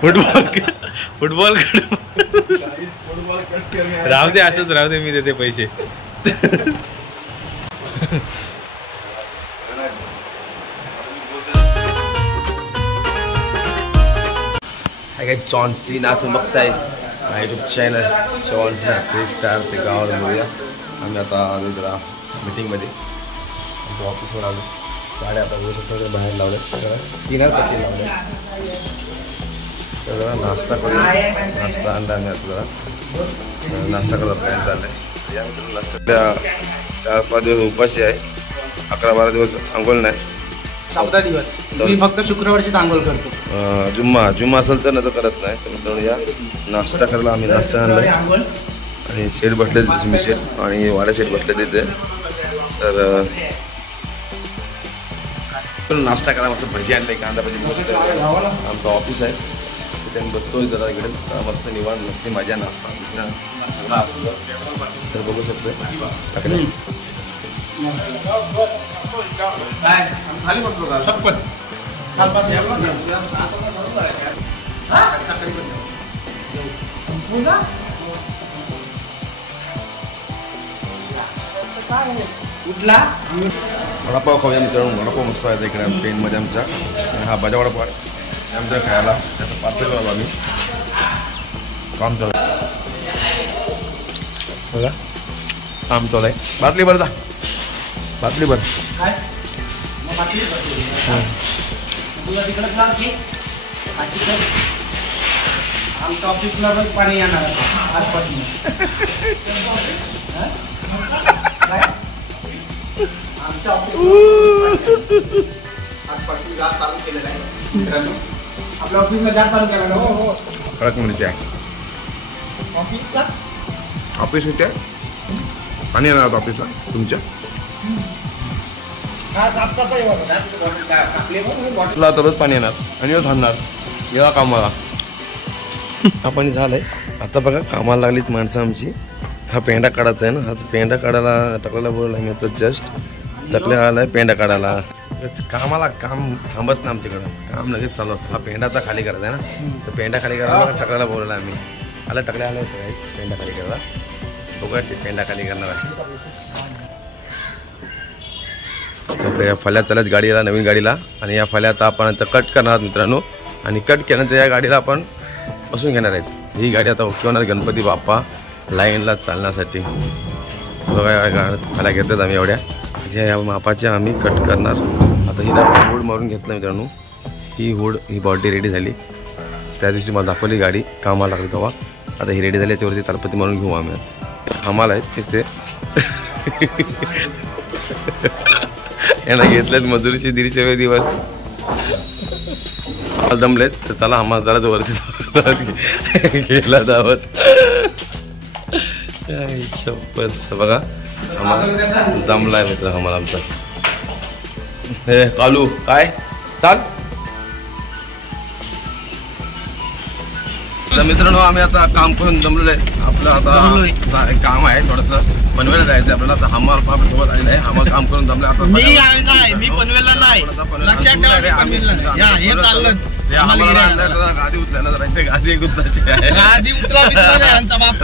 Football राहू दे, असंच राहू दे, मी देते पैसे. काय चॉनची नाच बघताय यूट्यूब चॅनल चॉनचा 3 स्टार ते गावाला बोलूया. आम्ही आता आलो जरा मीटिंगमध्ये, आमच्या ऑफिसवर आलो. गाड्या आता बघू शकतो बाहेर लावले, किनारपट्टी लावले. तर जरा नाश्ता करू, नाश्ता आणला आम्ही आता जरा नाश्ता करत प्लॅन चालला आहे. या मित्रांनो 4-5 दिवस उपाशी आहे, 11-12 दिवस आंघोळ नाही. 14 दिवस मी फक्त शुक्रवारची आंघोळ करतो. जुम्मा असेल तर नाही करत नाही. तर मित्रांनो या नाश्ता करायला आम्ही नाश्ता आणलाय आणि शेड बसले तिथे, मी शेड आणि वाड्या शेड बसले तिथे. तर नाश्ता करा, मस्त भजी आणले, कांदा भजी मस्त. आमचं ऑफिस आहे तिथे बसतोय जरा इकडे, मस्त निवांत मस्ती मजा नाश्ता बिस्टा सगळा असतो. तर बघू शकतो वडापाव खाऊया मित्रांनो. वडापाव मस्त आहे इकडे ट्रेनमध्ये आमच्या. हा भाज्या वडापाव आहे आमच्या खायला, त्याचं पार्सल आलो आम्ही. काम चालू बघा, काम चालू आहे. बाटली भर जा, बाटली भर. आमच्या ऑफिसला पाणी येणार आजपासून. आमच्या आजपासून गाड चालू केलेलं आहे. आपल्या ऑफिसला गाड चालू केला. हो कडक मिरची आहे ऑफिस होते. पाणी येणार ऑफिसला तुमच्या. तरच पाणी येणार आणि थांबणार. येवा कामाला. हा पाणी झालंय आता. बघा कामाला लागलीत माणसं आमची. हा पेंडा काढायचा आहे ना, हा पेंडा काढायला टाकलेला बोलला मी आता. जस्ट टाकल्या आलाय पेंडा काढायला. कामाला काम थांबत ना आमच्याकडं, काम लगेच चालू असतं. हा पेंडा आता खाली करायचा आहे ना, तर पेंडा खाली करायला टाकल्याला बोलला आम्ही. आला टाकल्या आला पेंडा खाली करायला. बघा ते पेंडा खाली करणार आहे. आपल्या या फल्या चालत गाडीला, नवीन गाडीला. आणि या फल्या आता आपण आता कट करणार आहोत मित्रांनो. आणि कट केल्यानंतर या गाडीला आपण बसून घेणार आहेत. ही गाडी आता ओके होणार गणपती बाप्पा लाईनला चालण्यासाठी. बघा या फल्या घेतात आम्ही एवढ्या, या मापाच्या आम्ही कट करणार. आता हिला हुड मारून घेतलं मित्रांनो. ही हुड, ही बॉडी रेडी झाली. त्या दिवशी मला दाखवली गाडी कामाला लागली तेव्हा. आता ही रेडी झाली, याच्यावरती तालपती मारून घेऊ आम्ही. आज आम्हाला आहेत तिथे यांना घेतल्यात मजुरीचे 150 दिवस दमलेत. तर चला आम्हाला जरा वरती गेला धावत. शपथ बघा आम्हाला जमलाय मित्र आम्हाला आमचा. हे कालू काय चाल. तर मित्रांनो आम्ही आता काम करून जमलेलं आहे. आपलं आता काम आहे थोडंसं पनवेलला जायचं आपल्याला. तर हमाल पाप सोबत आलेलं आहे. आम्हाला काम करून जमलं. आता मी पनवेलला नाही, लक्षात ठेवा. हे चाललं गादी उचलायला जरा गादी उचलायची आहे. गादी उचला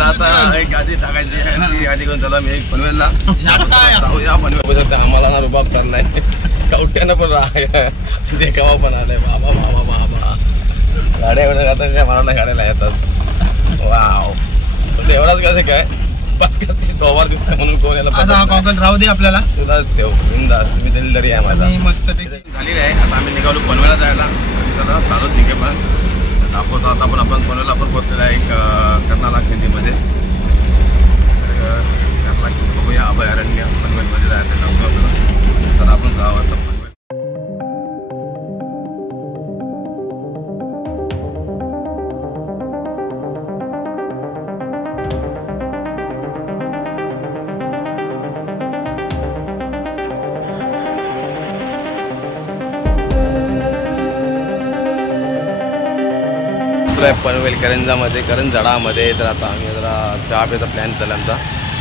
आता गादी टाकायची आहे. ती गादी घेऊन चला मी पनवेलला जाऊया. पनवेल आम्हाला ना रुबाब चाललाय. कवट्यानं पण देखावा पण आलाय. बाबा बाबा बाबा गाड्या आता मला गाड्याला येतात. वाव एवढाच कसं काय पत्काची तोवार दिसत म्हणून कोण याला राहू दे आपल्याला. तुलाच ठेव बिंदास. मी दिलदारी आहे माझा मस्त झालेली आहे. आता आम्ही निघालो पनवेलला जायला. चालू ठीक आहे पण दाखवतो आता पण आपण पनवेलला आपण पोहोचलेला आहे एक कर्नाला खिंडीमध्ये. बघूया अभयारण्य पनवेलमध्ये जायचं नव्हतं आपल्याला. तर आपण जावं आता पनवेल. पनवेल करंजामध्ये करंजाडामध्ये. तर आता आम्ही जरा चहा प्यायचा प्लॅन चालला आमचा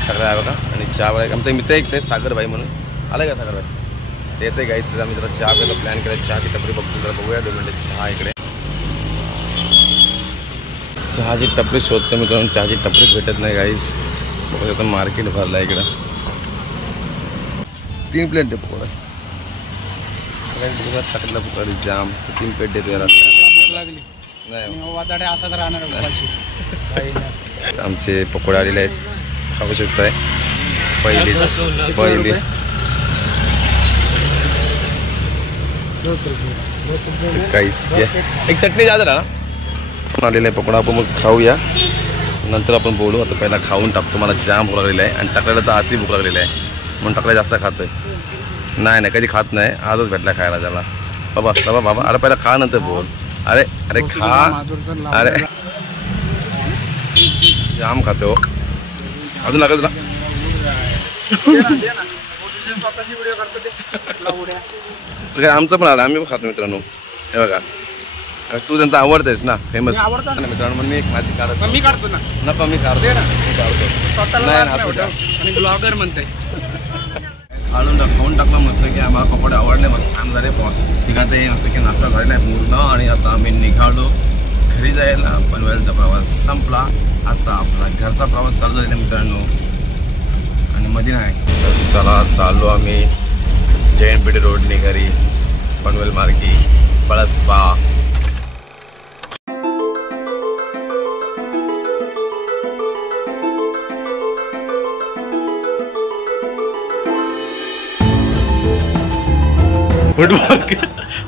सगळा आहे बघा. आणि चहा बघा आमचा मित्र एक ते सागरभाई म्हणून आलं का सागरभाई येते का इथं. आम्ही जरा चहा प्यायचा प्लॅन केला. चहा तिथं बघतो जरा बघूया 2 मिनिटं चहा इकडे. चहाची टपरी शोधतो मित्रांनो, चहाची टपरीच भेटत नाही गाईस. बघा मार्केट भरला इकडं. 3 प्लेट दे पकोडा. टाकला पकोडी जाम 3 प्लेट देतो याला. भूक लागली नाही वाटाडे असाच राहणार आमचे पकोडे आलेले आहेत, खाऊ शकताय. पहिली काहीच एक चटणी जात ना आलेलं आहे पकोडा. आपण मग खाऊया, नंतर आपण बोलू. आता पहिला खाऊन टाकतो, मला जाम भूक लागलेला आहे आणि टाकलेला तर अति भूक लागलेला आहे म्हणून टाकला जास्त खातोय. नाही कधी खात नाही, आजच भेटला खायला त्याला. बाबा अरे पहिला खा नंतर बोल. अरे खा. अरे जाम खातो अजून लागत ना. आमचं पण आलं, आम्ही पण खातो मित्रांनो. हे बघा तू त्यांचा आवडतेस ना, फेमस मित्रांनो. म्हणून मी एक माझी काढत मी काढतो ना. नको मी काढतो आणि ब्लॉगर म्हणते. खाऊन टाकला मस्त की आम्हाला पकोडे आवडले, मस्त छान झाले. ठीक आहे ते मस्त की नाश्ता झालेला आहे पूर्ण. आणि आता आम्ही निघालो घरी जायला. पनवेलचा प्रवास संपला, आता आपला घरचा प्रवास चालू झालेला मित्रांनो. आणि मध्ये नाही तर चला चाललो आम्ही जैन पेठ रोडने घरी, पनवेल मार्गी पळसपा.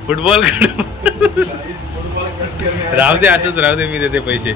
फुटबॉल राहू दे, असंच राहू दे, मी देते पैसे.